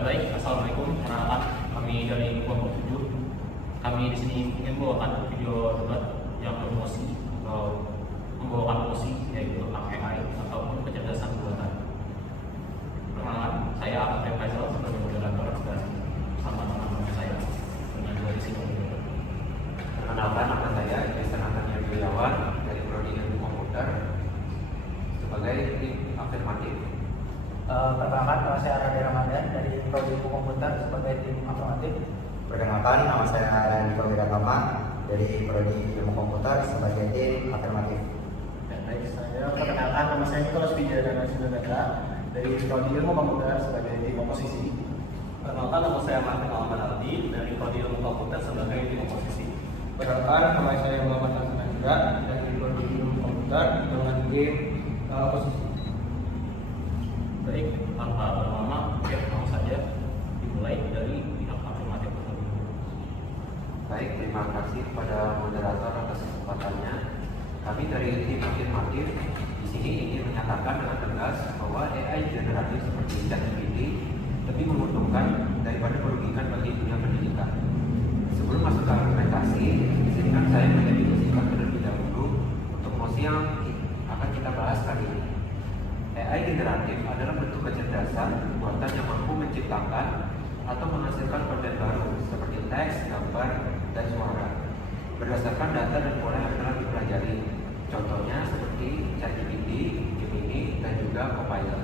Baik, assalamualaikum. Perkenalkan, kami dari kelompok 7. Kami di sini ingin membawakan video debat yang berpromosi atau membawakan promosi, yaitu AI ataupun kecerdasan buatan. Perkenalkan, saya Ahmad Faisal sebagai moderator dan bersama teman-teman saya dengan dua di sini. Perkenalkan, nama saya Jason Natania Yuliawan dari Prodi Ilmu Komputer sebagai tim afirmatif. Perkenalkan, nama saya Radha Ramadan dari Prodi Ilmu Komputer sebagai tim afirmatif. Perkenalkan, nama saya Niko Wiratama dari Prodi Ilmu Komputer sebagai tim afirmatif. Baik, saya perkenalkan, nama saya Nicholas Wijaya Sindagata dari Prodi Ilmu Komputer sebagai tim oposisi. Perkenalkan, nama saya Martin Muhammad Aldi dari Prodi Ilmu Komputer sebagai tim oposisi. Perkenalkan, nama saya Muhammad Hasan Andra dari Prodi Ilmu Komputer dengan tim oposisi. Baik, tanpa berlama, langsung saja dimulai dari pihak afirmatif tersebut. Baik, terima kasih kepada moderator atas kesempatannya. Kami dari tim afirmatif di sini ingin menyatakan dengan tegas bahwa AI generatif seperti ChatGPT lebih menguntungkan daripada merugikan bagi dunia pendidikan. Sebelum masuk ke argumentasi, izinkan saya mendiskusikan terlebih dahulu untuk mosi yang akan kita bahas kali ini. AI generatif adalah bentuk kecerdasan buatan yang mampu menciptakan atau menghasilkan konten baru seperti teks, gambar, dan suara berdasarkan data dan pola yang telah dipelajari. Contohnya seperti ChatGPT, Gemini, dan juga Copilot.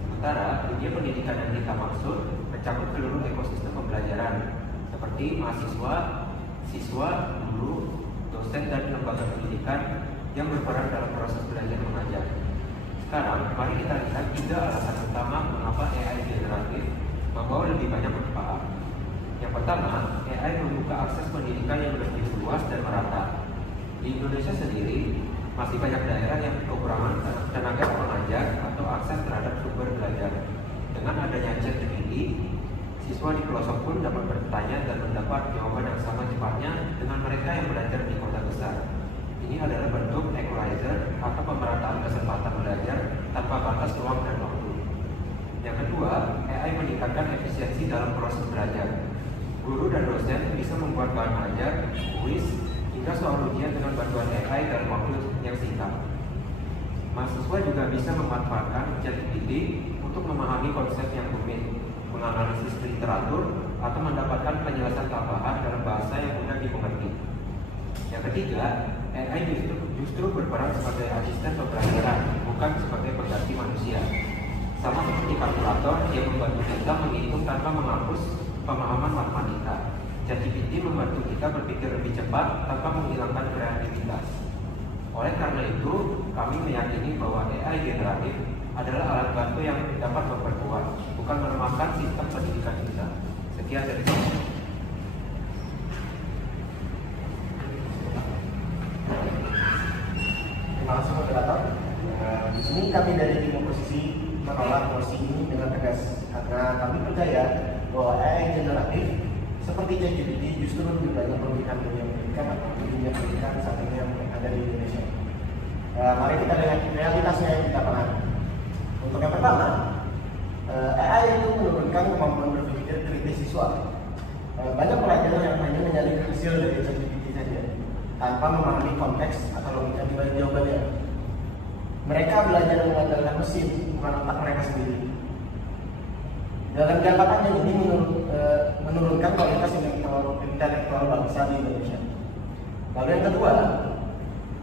Sementara dunia pendidikan yang kita maksud mencakup seluruh ekosistem pembelajaran seperti mahasiswa, siswa, guru, dosen, dan lembaga pendidikan yang berperan dalam proses belajar mengajar. Sekarang, mari kita lihat 3 alasan utama mengapa AI generatif membawa lebih banyak manfaat. Yang pertama, AI membuka akses pendidikan yang lebih luas dan merata. Di Indonesia sendiri, masih banyak daerah yang kekurangan tenaga pengajar atau akses terhadap sumber belajar. Dengan adanya ChatGPT, siswa di pelosok pun dapat bertanya dan mendapat jawaban yang sama cepatnya dengan mereka yang belajar di kota besar. Ini adalah bentuk equalizer atau pemerataan kesempatan belajar tanpa batas ruang dan waktu. Yang kedua, AI meningkatkan efisiensi dalam proses belajar. Guru dan dosen bisa membuat bahan ajar, kuis, hingga soal ujian dengan bantuan AI dalam waktu yang singkat. Mahasiswa juga bisa memanfaatkan ChatGPT untuk memahami konsep yang rumit, menganalisis literatur, atau mendapatkan penjelasan tambahan dalam bahasa yang mudah dimengerti. Yang ketiga, AI justru berperan sebagai asisten pembelajaran, bukan sebagai pengganti manusia. Sama seperti kalkulator yang membantu kita menghitung tanpa menghapus pemahaman matematika. ChatGPT membantu kita berpikir lebih cepat tanpa menghilangkan kreativitas. Oleh karena itu, kami meyakini bahwa AI generatif adalah alat bantu yang dapat memperkuat, bukan melemahkan sistem pendidikan kita. Sekian dari saya. Terima kasih moderator. Di sini kami dari tim oposisi menolak mosi ini dengan tegas karena kami percaya bahwa AI generatif seperti ChatGPT justru lebih banyak merugikan dunia pendidikan atau dunia pendidikan saat ini yang ada di Indonesia. Mari kita lihat realitasnya yang kita pahami. Untuk yang pertama, AI itu menurunkan kemampuan berpikir kritis siswa. Banyak pelajar yang hanya mencari hasil dari ChatGPT saja tanpa memahami konteks atau logika di balik jawabannya. Mereka belajar mengandalkan mesin, bukan otak mereka sendiri. Dalam jangka panjang ini menurunkan kualitas intelektual bangsa di Indonesia. Lalu yang kedua,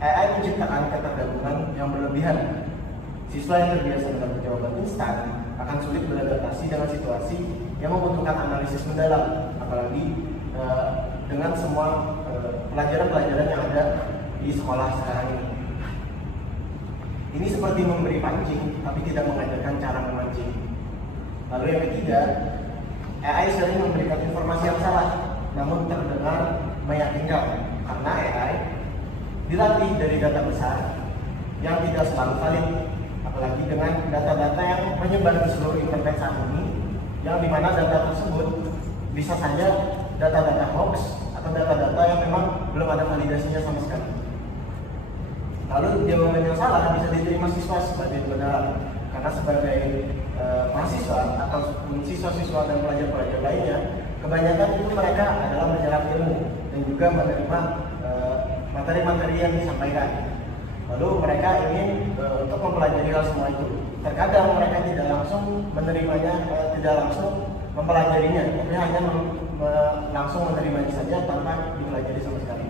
AI menciptakan ketergantungan yang berlebihan. Siswa yang terbiasa dengan jawaban instan akan sulit beradaptasi dengan situasi yang membutuhkan analisis mendalam, apalagi dengan semua pelajaran-pelajaran yang ada di sekolah sekarang ini. Ini seperti memberi pancing, tapi tidak mengajarkan cara memancing. Lalu yang ketiga, AI sering memberikan informasi yang salah, namun terdengar meyakinkan karena AI dilatih dari data besar yang tidak selalu valid, apalagi dengan data-data yang menyebar di seluruh internet saat ini, yang dimana data tersebut bisa saja data-data hoax atau data-data yang memang belum ada validasinya sama sekali. Lalu jawaban yang salah bisa diterima siswa sebagai kebenaran karena sebagai mahasiswa atau siswa-siswa dan pelajar-pelajar lainnya, kebanyakan itu mereka adalah menyerap ilmu dan juga menerima materi-materi yang disampaikan. Lalu mereka ingin untuk mempelajari hal semua itu. Terkadang mereka tidak langsung menerimanya, tidak langsung mempelajarinya, tapi hanya langsung menerimanya saja tanpa dipelajari sama sekali.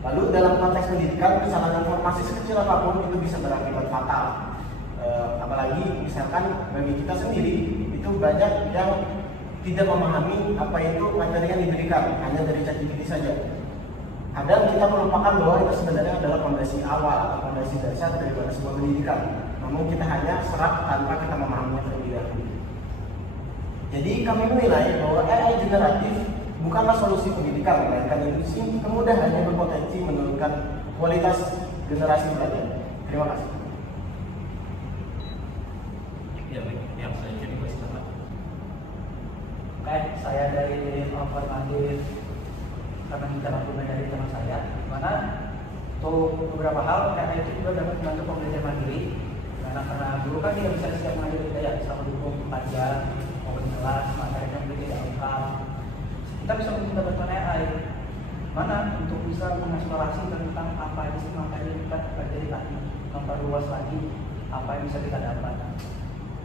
Lalu dalam konteks pendidikan, kesalahan informasi sekecil apapun itu bisa berakibat fatal. Apalagi misalkan bagi kita sendiri itu banyak yang tidak memahami apa itu materi yang diberikan hanya dari ChatGPT saja. Kadang kita melupakan bahwa itu sebenarnya adalah fondasi awal atau fondasi dasar daripada sebuah pendidikan. Namun kita hanya serap tanpa kita memahaminya terlebih dahulu. Jadi kami menilai bahwa AI generatif bukanlah solusi pendidikan, melainkan itu kemudian hanya berpotensi menurunkan kualitas generasi belajar. Terima kasih. Ya baik, yang saya jadi silakan. Oke, saya dari informatif karena kita dokumen dari teman saya, mana untuk beberapa hal AI itu juga dapat membantu pembelajaran mandiri. Karena dulu kan tidak bisa setiap mengajar kita ya selama 24 jam, mau kelas materinya mungkin tidak lengkap. Kita bisa meminta bantuan AI, mana untuk bisa mengeksplorasi tentang apa yang sih materi yang kita pelajari tadi, memperluas lagi apa yang bisa kita dapat.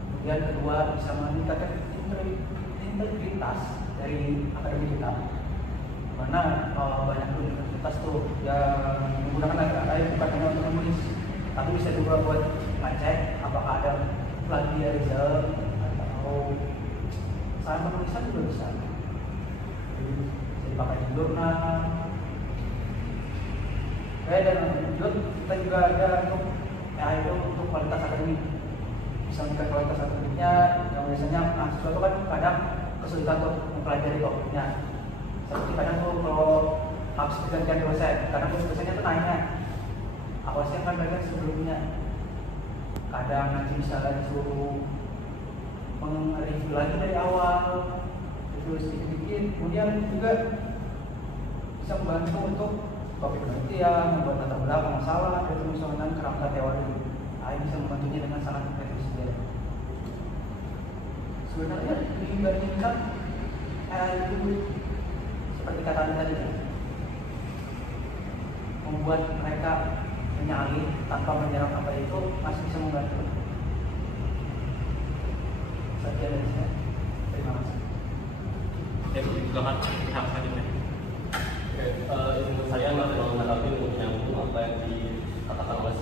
Kemudian kedua, bisa meningkatkan integritas dari akademi kita. Mana banyak universitas tuh yang menggunakan AI bukan hanya untuk menulis, tapi bisa juga buat ngecek apakah ada plagiarisme atau salah penulisan juga bisa. Bisa dipakai di jurnal. Dan juga kita juga ada untuk AI itu untuk kualitas akademik. Bisa meningkatkan kualitas akademiknya, yang biasanya mahasiswa itu kan kadang kesulitan untuk mempelajari topiknya. Seperti kadang tuh kalau habis pergantian dosen, kadang dosennya tuh nanya apa sih yang kan belajar sebelumnya. Kadang nanti bisa disuruh meng-review lagi dari awal, terus sedikit-sedikit. Kemudian juga bisa membantu untuk topik penelitian, membuat latar belakang masalah, dan misalnya kerangka teori. AI bisa membantunya dengan sangat efisien. Sebenarnya dibandingkan AI itu seperti kata Anda tadi, membuat mereka menyalin tanpa menyerap apa itu masih bisa membantu. Sekian dari saya. Terima kasih. Ya, silakan pihak selanjutnya. Oke, menurut saya masih mau menanggapi untuk menyambung apa yang dikatakan oleh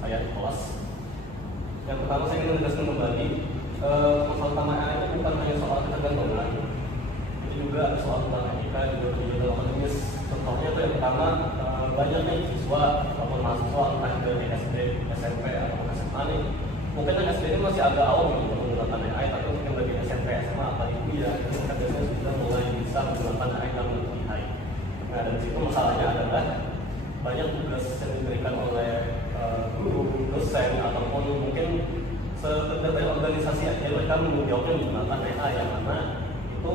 saya di kelas. Yang pertama saya ingin menegaskan kembali, masalah utama AI itu bukan hanya soal ketergantungan, itu juga soal tentang etika dan juga kegiatan akademis. Contohnya itu yang pertama, banyak nih siswa ataupun mahasiswa entah dari SD, SMP atau SMA nih, mungkin kan SD ini masih agak awam untuk menggunakan AI, tapi mungkin bagi SMP, SMA atau kuliah itu mereka biasanya sudah mulai bisa menggunakan AI dan menggunakan AI. Nah dari situ masalahnya adalah banyak tugas yang diberikan oleh guru, dosen ataupun mungkin sekedar dari organisasi aja mereka menjawabnya menggunakan AI yang mana itu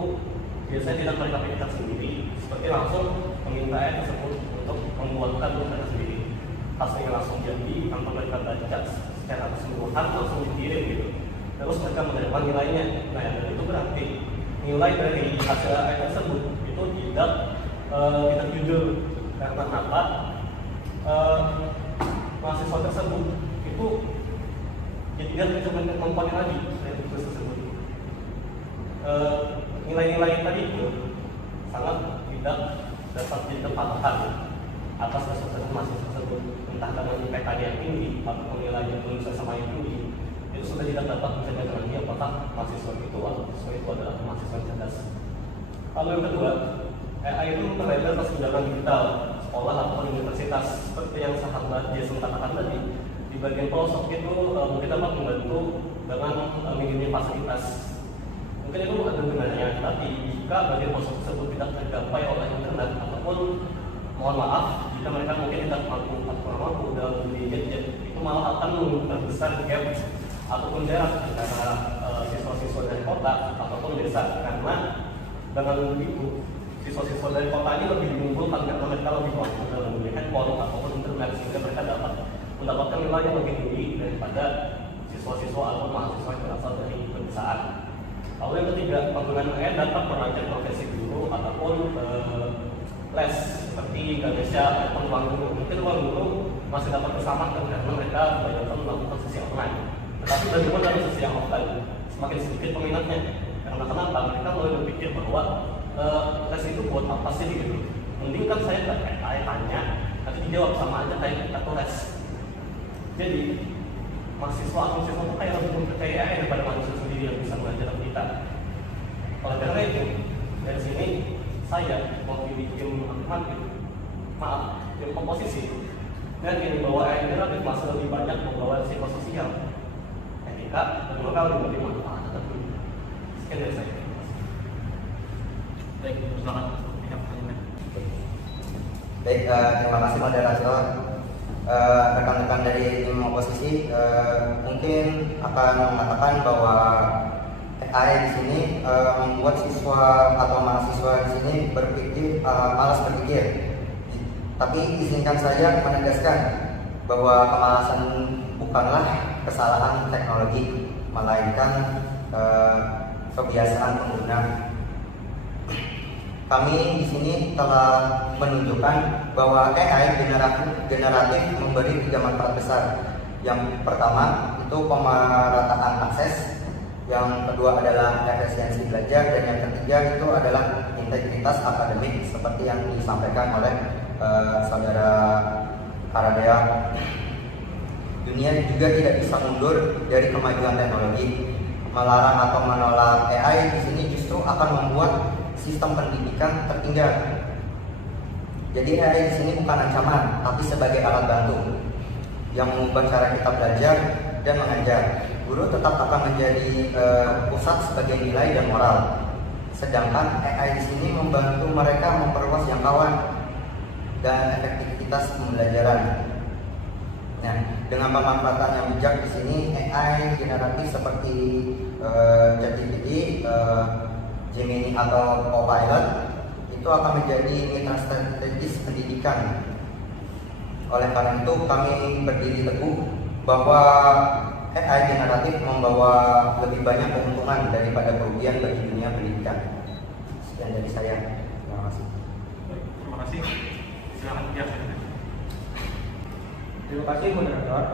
biasanya tidak mereka pikirkan sendiri, seperti langsung meminta AI tersebut untuk membuatkan mereka sendiri. Hasilnya langsung jadi tanpa mereka baca secara keseluruhan langsung dikirim gitu. Terus mereka menerima nilainya. Nah yang itu berarti nilai dari hasil AI tersebut itu tidak jujur. Karena apa? Mahasiswa tersebut itu tidak bisa mengkomponen lagi dari tugas tersebut. Nilai-nilai tadi itu sangat tidak dapat ditempatkan atas kesuksesan mahasiswa tersebut, entah karena IPK yang tinggi atau nilai yang belum sama yang tinggi, itu sudah tidak dapat mencerminkan lagi apakah mahasiswa itu adalah mahasiswa cerdas. Lalu yang kedua, AI itu melebar ke tunjangan digital sekolah atau universitas, seperti yang sahabat Jason katakan tadi. Di bagian pelosok itu mungkin dapat membantu dengan minimnya fasilitas. Mungkin itu ada benarnya, tapi jika bagian pelosok tersebut tidak tergapai oleh internet ataupun mohon maaf jika mereka mungkin tidak mampu dalam membeli gadget, itu malah akan memperbesar gap ataupun jarak antara siswa-siswa dari kota ataupun desa, karena dengan begitu siswa-siswa dari kota ini lebih diunggulkan karena mereka lebih mampu dalam membeli handphone ataupun internet, sehingga mereka dapat mendapatkan nilai yang lebih tinggi daripada siswa-siswa atau mahasiswa yang berasal dari pedesaan. Lalu yang ketiga, penggunaan AI dapat merancang profesi guru ataupun les seperti Ganesha ataupun ruang guru. Mungkin ruang guru masih dapat disamakan karena mereka kebanyakan melakukan sesi online. Tetapi bagaimana dari sesi yang offline? Semakin sedikit peminatnya. Karena kenapa? Mereka mulai berpikir bahwa les itu buat apa sih gitu. Mending kan saya tanya, nanti dijawab sama aja kayak kita les. Jadi mahasiswa atau siswa itu kayak lebih mempercayai AI daripada manusia sendiri yang bisa mengajar kita. Oleh karena itu, dari sini saya mewakili tim afirmatif, tim komposisi, dan ingin membawa AI generatif masih lebih banyak membawa psikososial, etika, dan moral yang lebih manfaat tentu. Sekian dari saya. Baik, silakan. Baik, terima kasih moderator. Rekan-rekan dari tim oposisi mungkin akan mengatakan bahwa AI di sini membuat siswa atau mahasiswa di sini berpikir malas berpikir. Tapi izinkan saya menegaskan bahwa kemalasan bukanlah kesalahan teknologi, melainkan kebiasaan pengguna. Kami di sini telah menunjukkan bahwa AI generatif memberi 3 manfaat besar. Yang pertama itu pemerataan akses, yang kedua adalah efisiensi belajar, dan yang ketiga itu adalah integritas akademik seperti yang disampaikan oleh saudara Karadea. Dunia juga tidak bisa mundur dari kemajuan teknologi. Melarang atau menolak AI di sini justru akan membuat sistem pendidikan tertinggal. Jadi AI di sini bukan ancaman, tapi sebagai alat bantu yang mengubah cara kita belajar dan mengajar. Guru tetap akan menjadi pusat sebagai nilai dan moral. Sedangkan AI di sini membantu mereka memperluas jangkauan dan efektivitas pembelajaran. Nah, dengan pemanfaatan yang bijak di sini, AI generatif seperti ChatGPT, Gemini atau Copilot itu akan menjadi mitra strategis pendidikan. Oleh karena itu kami berdiri teguh bahwa AI generatif membawa lebih banyak keuntungan daripada kerugian bagi dunia pendidikan. Sekian dari saya. Terima kasih. Terima kasih. Silakan ya. Terima kasih moderator.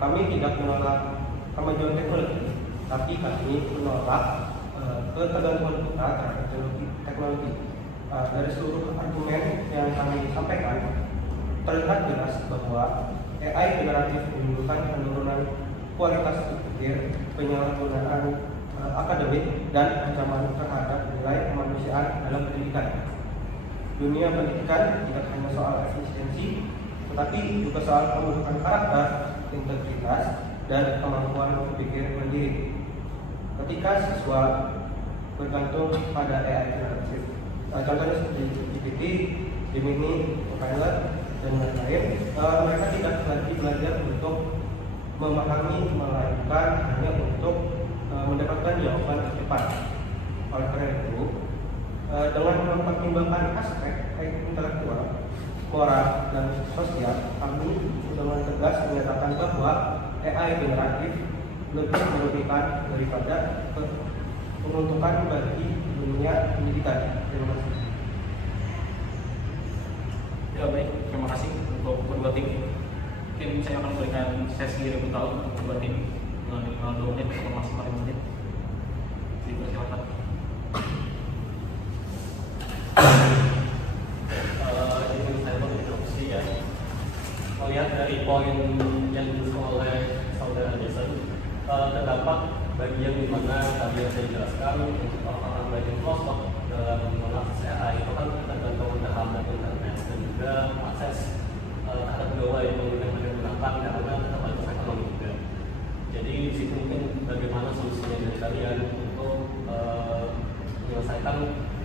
Kami tidak menolak kemajuan teknologi, tapi kami menolak ketergantungan kita terhadap teknologi. Dari seluruh argumen yang kami sampaikan, terlihat jelas bahwa AI generatif menimbulkan penurunan kualitas berpikir, penyalahgunaan akademik, dan ancaman terhadap nilai kemanusiaan dalam pendidikan. Dunia pendidikan tidak hanya soal efisiensi, tetapi juga soal pembentukan karakter, integritas, dan kemampuan berpikir mandiri. Ketika siswa bergantung pada AI generatif, contohnya seperti GPT, Gemini, Copilot, dan lain-lain, mereka tidak lagi belajar untuk memahami, melainkan hanya untuk mendapatkan jawaban cepat. Oleh karena itu, dengan mempertimbangkan aspek intelektual, moral, dan sosial, kami dengan tegas menyatakan bahwa AI generatif lebih merugikan daripada menguntungkan bagi dunia pendidikan. Terima kasih. Ya baik, terima kasih untuk kedua tim. Mungkin saya akan berikan sesi rebuttal untuk kedua tim dengan 2 menit atau maksimal 5 menit. Dipersilakan. Ini saya mau introduksi ya. Melihat dari poin yang disebut oleh saudara Jason, terdapat bagian di mana tadi yang saya jelaskan untuk orang-orang belajar pelosok dalam mengakses AI itu kan tergantung terhadap internet dan juga akses terhadap gawai yang menggunakan karena terbatas ekonomi juga. Jadi di situ mungkin bagaimana solusinya dari kalian untuk menyelesaikan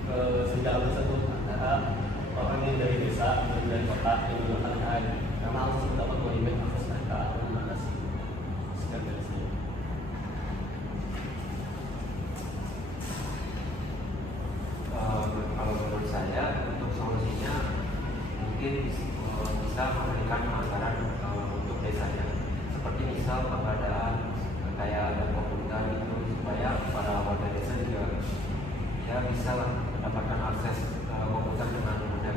kesenjangan tersebut antara orang yang dari desa dan dari kota yang menggunakan AI karena harus dapat melimit akses mereka atau membatasi. Sekian dari saya. Kalau menurut saya untuk solusinya mungkin bisa memberikan pemasaran untuk desanya, seperti misal kepada dia bisa mendapatkan akses komputer dengan mudah.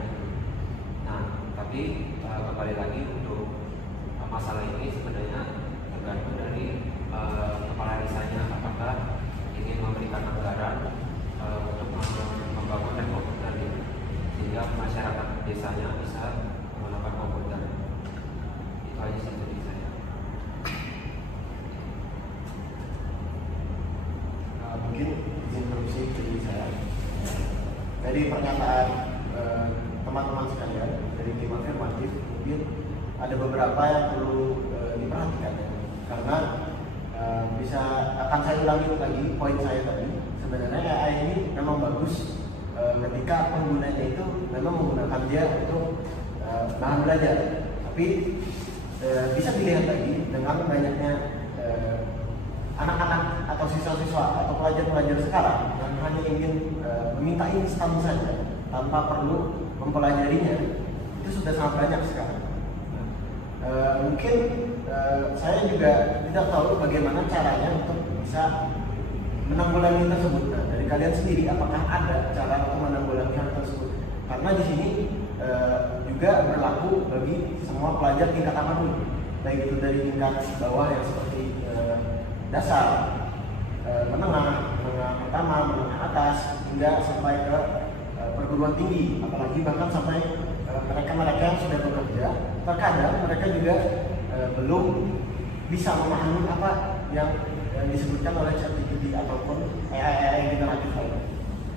Nah, tapi kembali lagi untuk masalah ini sebenarnya tergantung dari kepala desanya, apakah ingin memberikan anggaran untuk membangun lab komputer ini, sehingga masyarakat desanya bisa menggunakan komputer. Itu aja sih dari saya. Mungkin izin interupsi dari saya. Dari pernyataan teman-teman sekalian dari tim afirmatif, mungkin ada beberapa yang perlu diperhatikan, karena bisa akan saya ulangi lagi poin saya tadi. Sebenarnya AI ini memang bagus ketika penggunanya itu memang menggunakan dia untuk bahan belajar, tapi bisa dilihat lagi dengan banyaknya anak-anak atau siswa-siswa atau pelajar-pelajar sekarang yang hanya ingin meminta instan saja tanpa perlu mempelajarinya, itu sudah sangat banyak sekarang. Mungkin saya juga tidak tahu bagaimana caranya untuk bisa menanggulangi tersebut. Nah, dari kalian sendiri, apakah ada cara untuk menanggulangi hal tersebut? Karena di sini juga berlaku bagi semua pelajar tingkat apapun, baik itu dari tingkat bawah yang seperti dasar, menengah pertama, menengah atas, hingga sampai ke perguruan tinggi, apalagi bahkan sampai mereka-mereka yang sudah bekerja. Terkadang mereka juga belum bisa memahami apa yang disebutkan oleh ChatGPT ataupun AI generatif lain.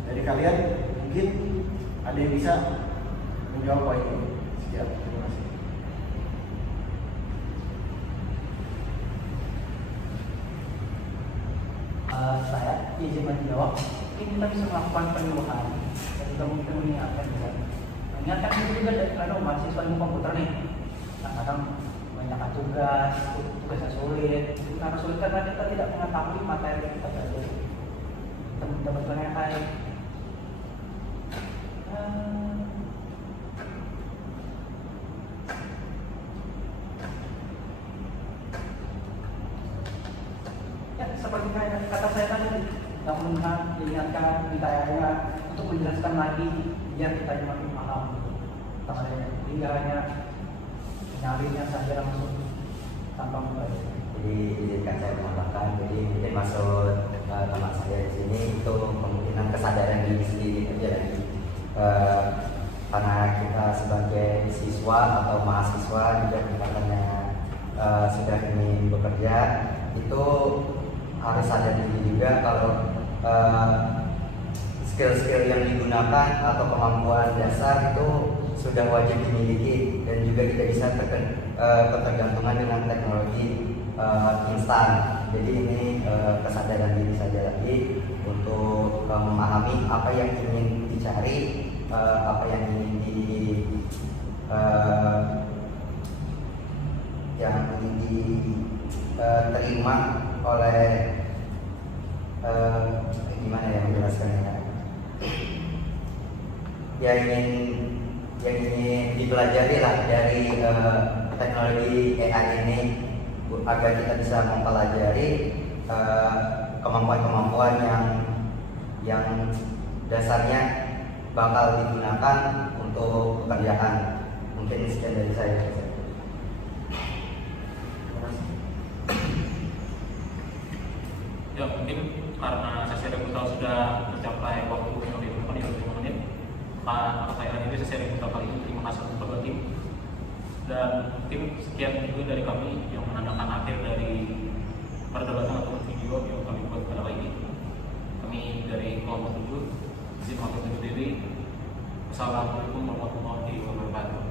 Dari kalian mungkin ada yang bisa menjawab poin ini. Sekian, terima kasih. Saya izin menjawab. Ini kita bisa melakukan penyuluhan dan juga mungkin mengingatkan juga. Mengingatkan itu juga dari mahasiswa ilmu komputer nih. Kadang banyak tugasnya sulit. Karena sulit karena kita tidak mengetahui materi yang kita pelajari. Kita minta bantuan yang baik. Ya, seperti kata saya tadi, yang diingatkan, ditayangnya untuk menjelaskan lagi biar kita yang makin paham tentang adanya. Tidak hanya nyarinya saja langsung tanpa membaca. Jadi izinkan saya menambahkan, jadi yang maksud teman saya di sini itu kemungkinan kesadaran diri sendiri aja, karena kita sebagai siswa atau mahasiswa juga katanya sudah ingin bekerja, itu harus sadar diri juga kalau skill-skill yang digunakan atau kemampuan dasar itu sudah wajib dimiliki, dan juga tidak bisa ketergantungan dengan teknologi instan. Jadi ini kesadaran diri saja lagi untuk memahami apa yang ingin dicari, apa yang ingin diterima oleh gimana ya menjelaskannya, yang ingin dipelajari lah dari teknologi AI ini, agar kita bisa mempelajari kemampuan-kemampuan yang dasarnya bakal digunakan untuk pekerjaan. Mungkin sekian dari saya. Ya, mungkin karena sesi rekrutmen sudah mencapai waktu yang ditentukan 25 menit, maka saya akhiri sesi rekrutmen kali ini. Terima kasih untuk kedua tim. Dan tim, sekian juga dari kami yang menandakan akhir dari perdebatan atau video yang kami buat pada kali ini. Kami dari kelompok 7 izin mengakhiri diri. Wassalamualaikum warahmatullahi wabarakatuh.